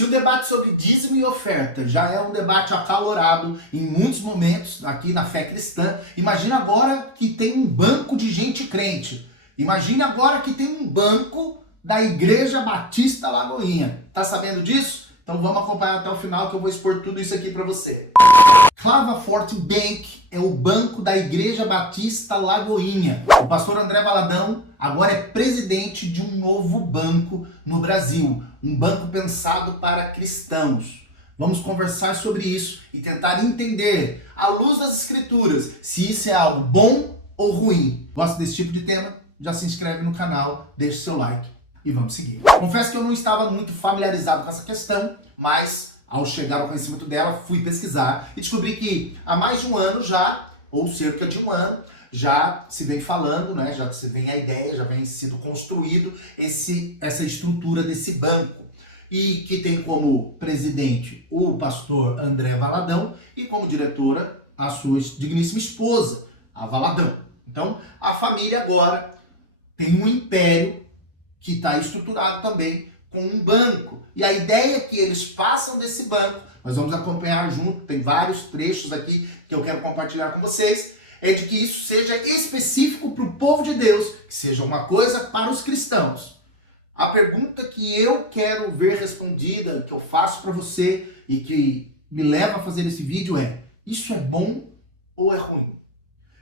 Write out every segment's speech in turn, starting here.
Se o debate sobre dízimo e oferta já é um debate acalorado em muitos momentos aqui na fé cristã, imagina agora que tem um banco de gente crente. Imagina agora que tem um banco da Igreja Batista Lagoinha. Tá sabendo disso? Então vamos acompanhar até o final que eu vou expor tudo isso aqui para você. Clavaforte Bank é o banco da Igreja Batista Lagoinha. O pastor André Valadão agora é presidente de um novo banco no Brasil, um banco pensado para cristãos. Vamos conversar sobre isso e tentar entender, à luz das escrituras, se isso é algo bom ou ruim. Gosta desse tipo de tema? Já se inscreve no canal, deixa seu like e vamos seguir. Confesso que eu não estava muito familiarizado com essa questão, mas ao chegar ao conhecimento dela, fui pesquisar e descobri que há mais de um ano já, ou cerca de um ano, já se vem falando, né? Já se vem a ideia, já vem sido construído essa estrutura desse banco. E que tem como presidente o pastor André Valadão e como diretora a sua digníssima esposa, a Valadão. Então, a família agora tem um império que está estruturado também com um banco. E a ideia é que eles passam desse banco, nós vamos acompanhar junto, tem vários trechos aqui que eu quero compartilhar com vocês, é de que isso seja específico para o povo de Deus, que seja uma coisa para os cristãos. A pergunta que eu quero ver respondida, que eu faço para você e que me leva a fazer esse vídeo é: isso é bom ou é ruim?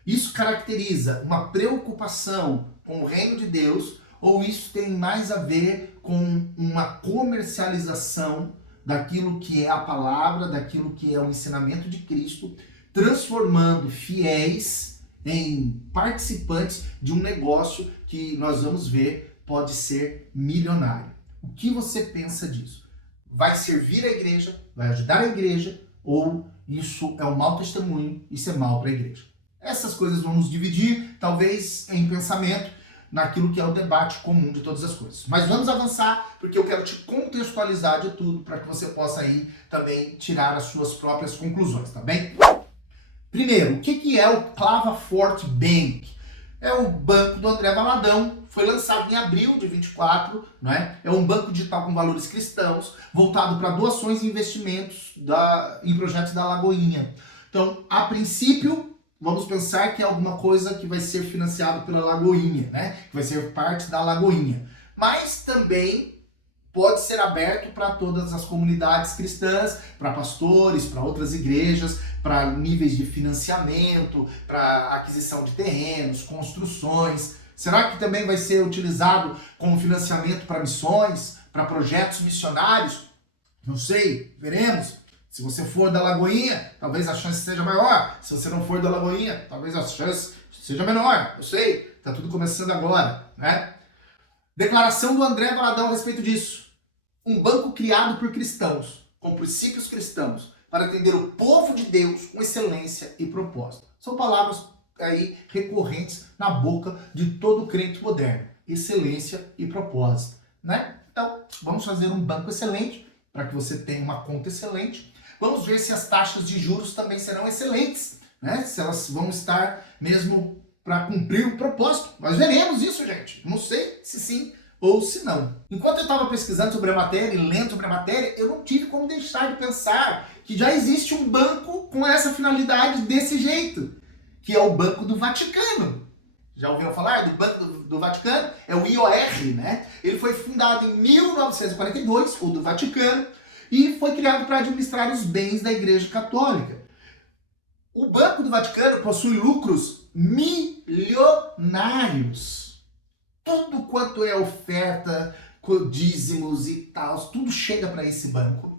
Isso caracteriza uma preocupação com o reino de Deus ou isso tem mais a ver com uma comercialização daquilo que é a palavra, daquilo que é o ensinamento de Cristo, transformando fiéis em participantes de um negócio que nós vamos ver pode ser milionário? O que você pensa disso? Vai servir a igreja? Vai ajudar a igreja? Ou isso é um mau testemunho, isso é mal para a igreja? Essas coisas vão nos dividir, talvez em pensamento, naquilo que é o debate comum de todas as coisas. Mas vamos avançar, porque eu quero te contextualizar de tudo, para que você possa aí também tirar as suas próprias conclusões, tá bem? Primeiro, o que é o Clavaforte Bank? É o banco do André Valadão, foi lançado em abril de 24, né? É um banco digital com valores cristãos, voltado para doações e investimentos em projetos da Lagoinha. Então, a princípio, vamos pensar que é alguma coisa que vai ser financiado pela Lagoinha, né? Que vai ser parte da Lagoinha. Mas também pode ser aberto para todas as comunidades cristãs, para pastores, para outras igrejas, para níveis de financiamento, para aquisição de terrenos, construções. Será que também vai ser utilizado como financiamento para missões, para projetos missionários? Não sei, veremos. Se você for da Lagoinha, talvez a chance seja maior. Se você não for da Lagoinha, talvez a chance seja menor. Eu sei, está tudo começando agora, né? Declaração do André Valadão a respeito disso. Um banco criado por cristãos, com princípios cristãos, para atender o povo de Deus com excelência e propósito. São palavras aí recorrentes na boca de todo crente moderno. Excelência e propósito, né? Então, vamos fazer um banco excelente, para que você tenha uma conta excelente. Vamos ver se as taxas de juros também serão excelentes, né? Se elas vão estar mesmo para cumprir o propósito. Nós veremos isso, gente. Não sei se sim ou se não. Enquanto eu estava pesquisando sobre a matéria e lendo sobre a matéria, eu não tive como deixar de pensar que já existe um banco com essa finalidade desse jeito, que é o Banco do Vaticano. Já ouviram falar do Banco do Vaticano? É o IOR, né? Ele foi fundado em 1942, o do Vaticano, e foi criado para administrar os bens da Igreja Católica. O Banco do Vaticano possui lucros milionários. Tudo quanto é oferta, dízimos e tal, tudo chega para esse banco.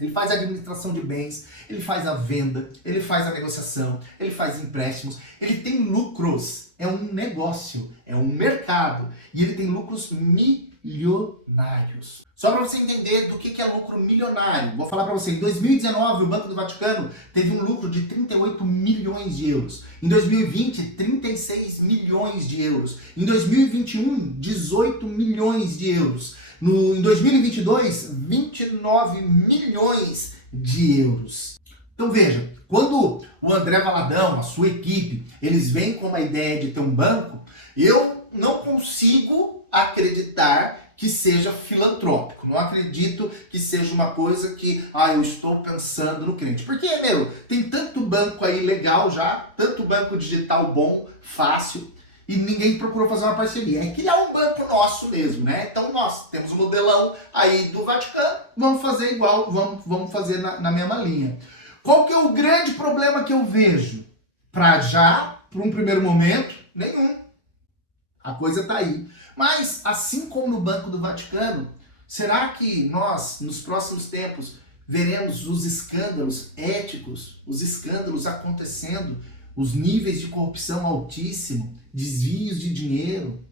Ele faz a administração de bens, ele faz a venda, ele faz a negociação, ele faz empréstimos, ele tem lucros. É um negócio, é um mercado. E ele tem lucros milionários. Só para você entender do que é lucro milionário, vou falar para você. Em 2019, o Banco do Vaticano teve um lucro de 38 milhões de euros. Em 2020, 36 milhões de euros. Em 2021, 18 milhões de euros. Em 2022, 29 milhões de euros. Então veja, quando o André Valadão, a sua equipe, eles vêm com uma ideia de ter um banco, eu não consigo acreditar que seja filantrópico. Não acredito que seja uma coisa que, eu estou pensando no crente. Porque, tem tanto banco aí legal já, tanto banco digital bom, fácil, e ninguém procurou fazer uma parceria. É criar um banco nosso mesmo, né? Então nós temos um modelão aí do Vaticano, vamos fazer igual, vamos fazer na mesma linha. Qual que é o grande problema que eu vejo? Para um primeiro momento, nenhum. A coisa está aí. Mas, assim como no Banco do Vaticano, será que nós, nos próximos tempos, veremos os escândalos éticos, os escândalos acontecendo, os níveis de corrupção altíssimo, desvios de dinheiro?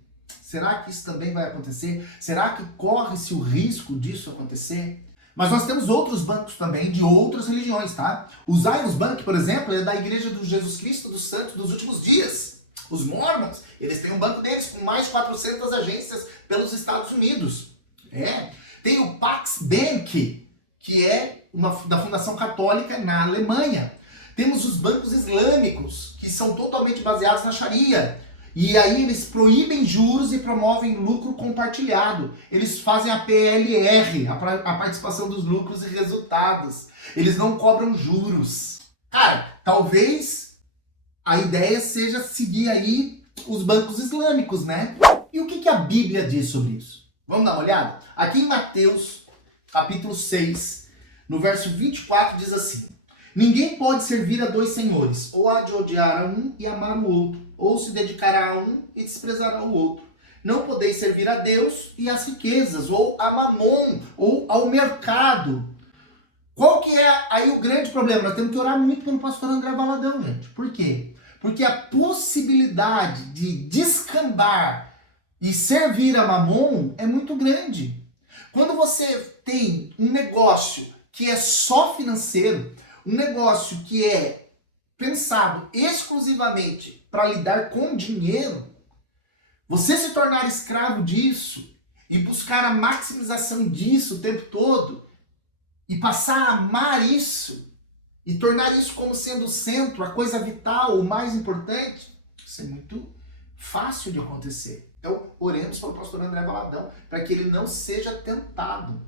Será que isso também vai acontecer? Será que corre-se o risco disso acontecer? Mas nós temos outros bancos também de outras religiões, tá? O Zion's Bank, por exemplo, é da Igreja do Jesus Cristo dos Santos dos Últimos Dias. Os Mormons, eles têm um banco deles com mais de 400 agências pelos Estados Unidos. Tem o Pax Bank, que é da Fundação Católica na Alemanha. Temos os bancos islâmicos, que são totalmente baseados na Sharia. E aí eles proíbem juros e promovem lucro compartilhado. Eles fazem a PLR, a participação dos lucros e resultados. Eles não cobram juros. Cara, talvez a ideia seja seguir aí os bancos islâmicos, né? E o que a Bíblia diz sobre isso? Vamos dar uma olhada? Aqui em Mateus, capítulo 6, no verso 24, diz assim: ninguém pode servir a dois senhores, ou há de odiar a um e amar o outro, ou se dedicará a um e desprezará o outro. Não podeis servir a Deus e às riquezas, ou a Mamon, ou ao mercado. Qual que é aí o grande problema? Nós temos que orar muito pelo pastor André Valadão, gente. Por quê? Porque a possibilidade de descambar e servir a Mamon é muito grande. Quando você tem um negócio que é só financeiro, um negócio que é pensado exclusivamente para lidar com dinheiro, você se tornar escravo disso e buscar a maximização disso o tempo todo e passar a amar isso e tornar isso como sendo o centro, a coisa vital, o mais importante, isso é muito fácil de acontecer. Então, oremos para o pastor André Valadão, para que ele não seja tentado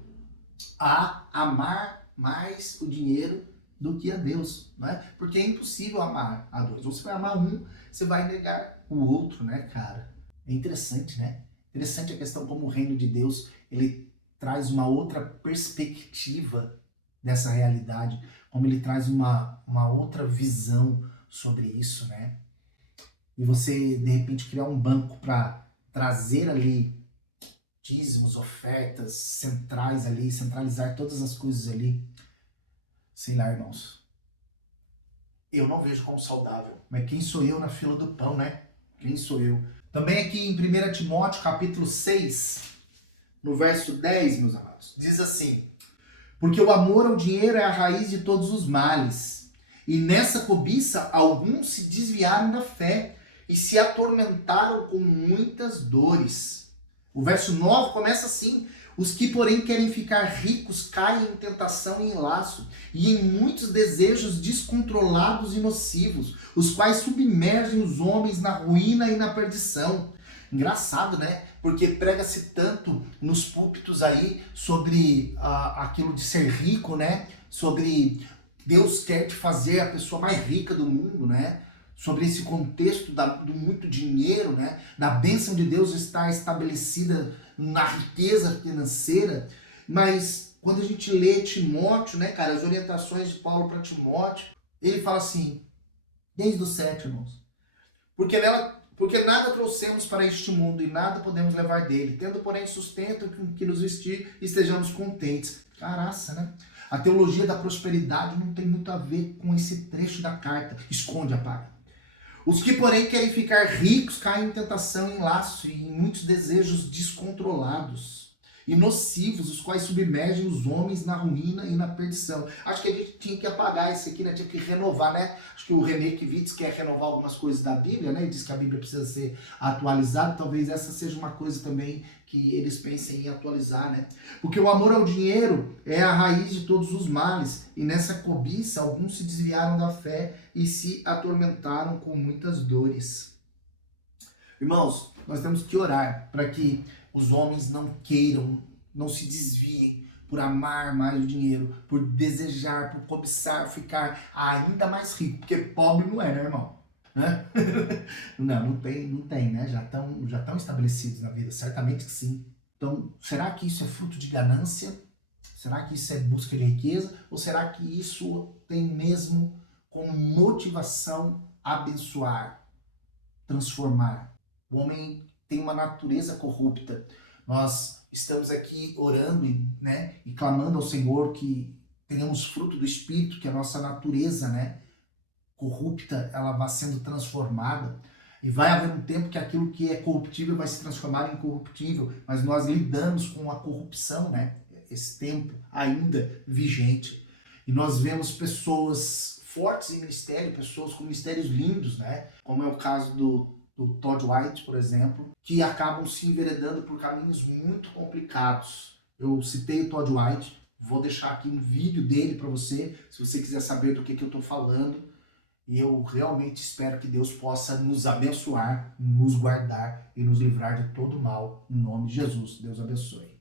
a amar mais o dinheiro do que a Deus, né? Porque é impossível amar a dois. Você vai amar um, você vai negar o outro, né, cara? É interessante, né? Interessante a questão como o reino de Deus, ele traz uma outra perspectiva dessa realidade, como ele traz uma outra visão sobre isso, né? E você, de repente, criar um banco para trazer ali dízimos, ofertas centrais ali, centralizar todas as coisas ali. Sei lá, irmãos. Eu não vejo como saudável. Mas quem sou eu na fila do pão, né? Quem sou eu? Também aqui em 1 Timóteo, capítulo 6, no verso 10, meus amados, diz assim: porque o amor ao dinheiro é a raiz de todos os males. E nessa cobiça, alguns se desviaram da fé e se atormentaram com muitas dores. O verso 9 começa assim: os que, porém, querem ficar ricos caem em tentação e em laço, e em muitos desejos descontrolados e nocivos, os quais submergem os homens na ruína e na perdição. Engraçado, né? Porque prega-se tanto nos púlpitos aí sobre aquilo de ser rico, né? Sobre Deus quer te fazer a pessoa mais rica do mundo, né? Sobre esse contexto do muito dinheiro, né? Da bênção de Deus estar estabelecida na riqueza financeira. Mas quando a gente lê Timóteo, né, cara, as orientações de Paulo para Timóteo, ele fala assim, desde o 7, irmãos: porque nada trouxemos para este mundo e nada podemos levar dele, tendo, porém, sustento que nos vestir, estejamos contentes. Caraca, né? A teologia da prosperidade não tem muito a ver com esse trecho da carta. Esconde, apaga. Os que, porém, querem ficar ricos caem em tentação, em laço e em muitos desejos descontrolados e nocivos, os quais submergem os homens na ruína e na perdição. Acho que a gente tinha que apagar isso aqui, né? Tinha que renovar, né? Acho que o René Kivitz quer renovar algumas coisas da Bíblia, né? Ele diz que a Bíblia precisa ser atualizada. Talvez essa seja uma coisa também que eles pensem em atualizar, né? Porque o amor ao dinheiro é a raiz de todos os males, e nessa cobiça alguns se desviaram da fé e se atormentaram com muitas dores. Irmãos, nós temos que orar para que os homens não queiram, não se desviem por amar mais o dinheiro, por desejar, por cobiçar, ficar ainda mais rico, porque pobre não é, né, irmão? Né? Não tem, né? Já estão estabelecidos na vida, certamente que sim. Então, será que isso é fruto de ganância? Será que isso é busca de riqueza? Ou será que isso tem mesmo como motivação abençoar, transformar? O homem tem uma natureza corrupta. Nós estamos aqui orando, né, e clamando ao Senhor que tenhamos fruto do Espírito, que a nossa natureza, né, corrupta, ela vá sendo transformada. E vai haver um tempo que aquilo que é corruptível vai se transformar em incorruptível, mas nós lidamos com a corrupção, né? Esse tempo ainda vigente. E nós vemos pessoas fortes em ministério, pessoas com ministérios lindos, né? Como é o caso do Todd White, por exemplo, que acabam se enveredando por caminhos muito complicados. Eu citei o Todd White, vou deixar aqui um vídeo dele para você, se você quiser saber do que eu estou falando. E eu realmente espero que Deus possa nos abençoar, nos guardar e nos livrar de todo mal. Em nome de Jesus. Deus abençoe.